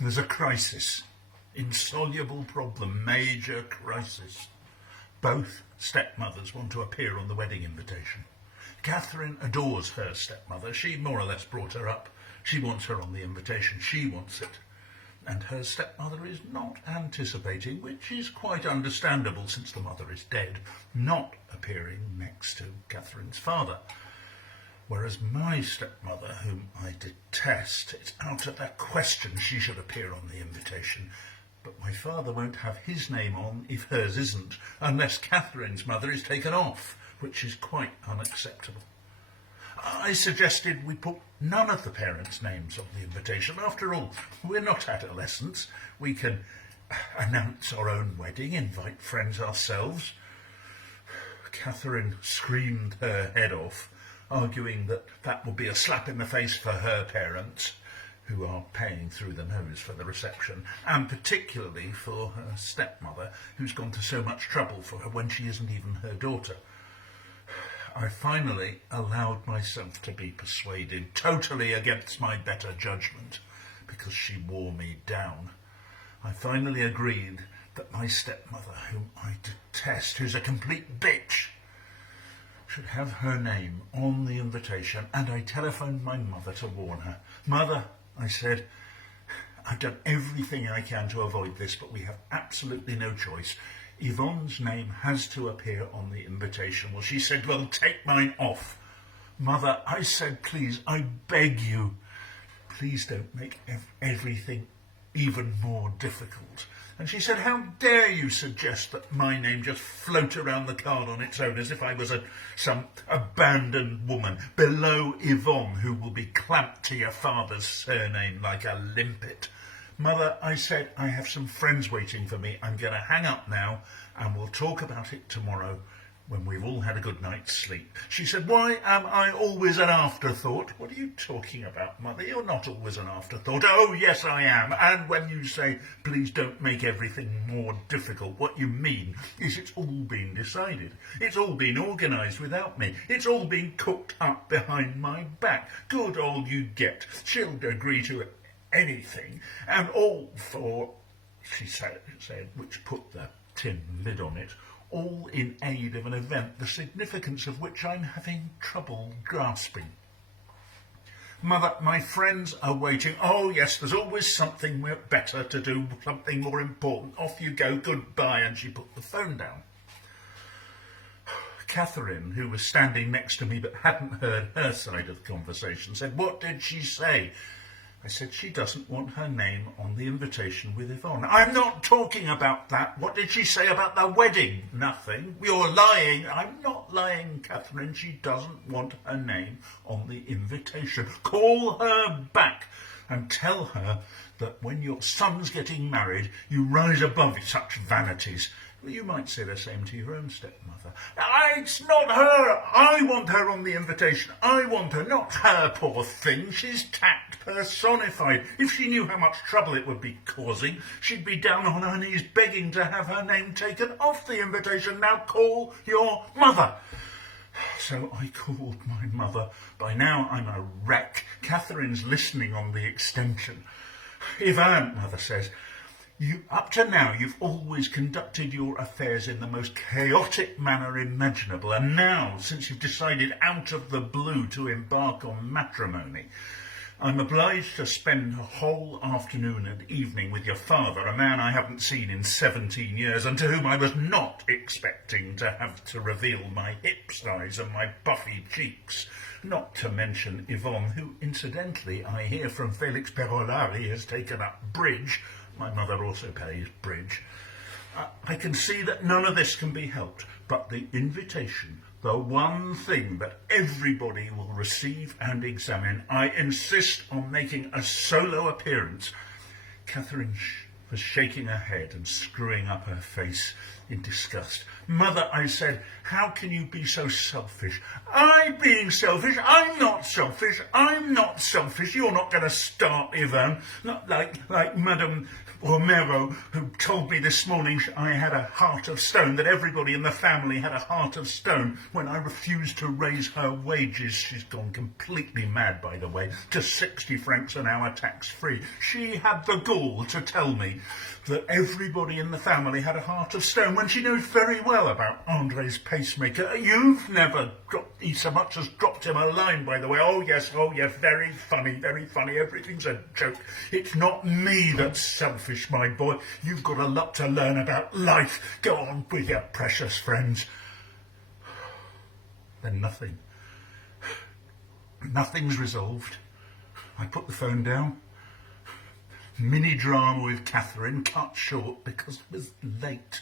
There's a crisis. Insoluble problem, major crisis. Both stepmothers want to appear on the wedding invitation. Catherine adores her stepmother. She more or less brought her up. She wants her on the invitation. She wants it. And her stepmother is not anticipating, which is quite understandable since the mother is dead, not appearing next to Catherine's father. Whereas my stepmother, whom I detest, it's out of the question she should appear on the invitation. But my father won't have his name on if hers isn't, unless Catherine's mother is taken off, which is quite unacceptable. I suggested we put none of the parents' names on the invitation. After all, we're not adolescents. We can announce our own wedding, invite friends ourselves. Catherine screamed her head off, arguing that that would be a slap in the face for her parents, who are paying through the nose for the reception, and particularly for her stepmother, who's gone to so much trouble for her when she isn't even her daughter. I finally allowed myself to be persuaded, totally against my better judgment, because she wore me down. I finally agreed that my stepmother, whom I detest, who's a complete bitch, should have her name on the invitation, and I telephoned my mother to warn her. Mother, I said, I've done everything I can to avoid this, but we have absolutely no choice. Yvonne's name has to appear on the invitation. Well, she said, well, take mine off. Mother, I said, please, I beg you, please don't make everything even more difficult. And she said, how dare you suggest that my name just float around the card on its own as if I was some abandoned woman below Yvonne who will be clamped to your father's surname like a limpet. Mother, I said, I have some friends waiting for me. I'm going to hang up now and we'll talk about it tomorrow when we've all had a good night's sleep. She said, why am I always an afterthought? What are you talking about, Mother? You're not always an afterthought. Oh, yes, I am. And when you say, please don't make everything more difficult, what you mean is it's all been decided. It's all been organised without me. It's all been cooked up behind my back. Good all you get. She'll agree to anything, and all for, she said, which put the tin lid on it, all in aid of an event, the significance of which I'm having trouble grasping. Mother, my friends are waiting. Oh, yes, there's always something better to do, something more important. Off you go, goodbye, and she put the phone down. Catherine, who was standing next to me but hadn't heard her side of the conversation, said, what did she say? I said, she doesn't want her name on the invitation with Yvonne. I'm not talking about that. What did she say about the wedding? Nothing. You're lying. I'm not lying, Catherine. She doesn't want her name on the invitation. Call her back and tell her that when your son's getting married, you rise above such vanities. Well, you might say the same to your own stepmother. It's not her. I want her on the invitation. I want her, not her, poor thing. She's tact personified. If she knew how much trouble it would be causing, she'd be down on her knees begging to have her name taken off the invitation. Now call your mother. So I called my mother. By now I'm a wreck. Catherine's listening on the extension. Yvonne, Mother says, up to now, you've always conducted your affairs in the most chaotic manner imaginable, and now, since you've decided out of the blue to embark on matrimony, I'm obliged to spend a whole afternoon and evening with your father, a man I haven't seen in 17 years, and to whom I was not expecting to have to reveal my hip size and my puffy cheeks. Not to mention Yvonne, who, incidentally, I hear from Felix Perolari has taken up bridge. My mother also plays bridge. I can see that none of this can be helped, but the invitation, the one thing that everybody will receive and examine, I insist on making a solo appearance. Catherine was shaking her head and screwing up her face. in disgust. Mother, I said, how can you be so selfish? I being selfish? I'm not selfish. I'm not selfish. You're not going to start, Yvonne. Not like Madame Romero, who told me this morning I had a heart of stone, that everybody in the family had a heart of stone when I refused to raise her wages. She's gone completely mad, by the way, to 60 francs an hour tax-free. She had the gall to tell me that everybody in the family had a heart of stone when she knows very well about Andre's pacemaker. You've never so much as dropped him a line, by the way. Oh yes, very funny, everything's a joke. It's not me that's selfish, my boy. You've got a lot to learn about life. Go on with your precious friends. Then nothing's resolved. I put the phone down. Mini drama with Catherine cut short because it was late.